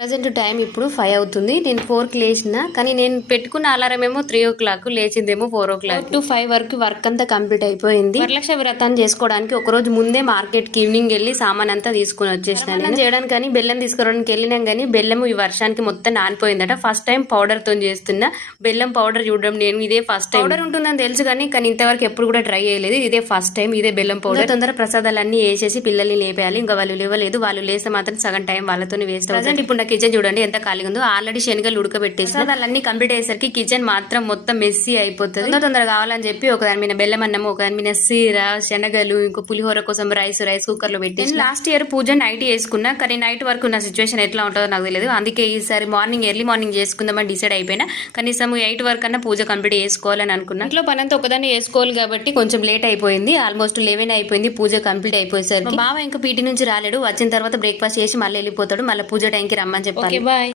Present time ఇప్పుడు 5 అవుతుంది. నేను 4కి లేచిన, కానీ నేను పెట్టుకున్న అలారం ఏమో 3 o'clock, లేచిందేమో 4 o'clock. 4 to 5 వరకు వర్క్ అంతా కంప్లీట్ అయిపోయింది. వరలక్ష్మి వ్రతాన్ని చేసుకోవడానికి ఒక రోజు ముందే మార్కెట్ కి ఈవినింగ్ వెళ్ళి సామాన్ అంతా తీసుకుని వచ్చేసినాను. చేయడానికి కానీ బెల్లం తీసుకురావడానికి వెళ్ళినాం, కానీ బెల్లం ఈ వర్షానికి మొత్తం నానిపోయిందట. ఫస్ట్ టైం పౌడర్ తో చేస్తున్నా. బెల్లం పౌడర్ చూడడం నేను ఇదే ఫస్ట్ టైం. పౌడర్ ఉంటుందని తెలుసు కానీ ఇంతవరకు ఎప్పుడు కూడా ట్రై చేయలేదు. ఇదే ఫస్ట్ టైం. ఇదే బెల్లం పౌడర్. తొందర ప్రసాదాలన్నీ వేసేసి పిల్లల్ని లేపేయాలి. ఇంకా వాళ్ళు లేవలేదు. వాళ్ళు లేస్తే మాత్రం సగం టైం వాళ్ళతోనే వేస్ట్ అవుతుంది. ఇప్పుడు కిచెన్ చూడండి ఎంత ఖాళీగా ఉందో. ఆల్రెడీ శనగలు ఉడకబెట్టేసి వాళ్ళన్నీ కంప్లీట్ అయ్యేసరికి కిచెన్ మాత్రం మొత్తం మెస్సీ అయిపోతుంది. తొందరగా కావాలని చెప్పి ఒక దాని మీద బెల్లం అన్నము, ఒక దాని మీద సీర, శనగలు, ఇంకో పులిహోర కోసం రైస్ కుక్కర్ లో పెట్టేసి. లాస్ట్ ఇయర్ పూజ నైట్ చేసుకున్నా, కానీ నైట్ వరకు నా సిచ్యువేషన్ ఎట్లా ఉంటుందో నాకు తెలియదు. అందుకే ఈసారి ఎర్లీ మార్నింగ్ చేసుకుందామని డిసైడ్ అయిపోయినా. కనీసం 8 వరకు అన్నా పూజ కంప్లీట్ చేసుకోవాలని అనుకున్నా. ఇంట్లో పనంతా ఒకదాన్ని చేసుకోవాలి కాబట్టి కొంచెం లేట్ అయిపోయింది. ఆల్మోస్ట్ 11 అయిపోయింది పూజ కంప్లీట్ అయిపోయేసరికి. బావ ఇంకా పీటీ నుంచి రాలేడు. వచ్చిన తర్వాత బ్రేక్ఫాస్ట్ చేసి మళ్ళీ వెళ్ళిపోతాడు. మళ్ళీ పూజ టైంకి రమ్మని చెప్పాలి. బాయ్.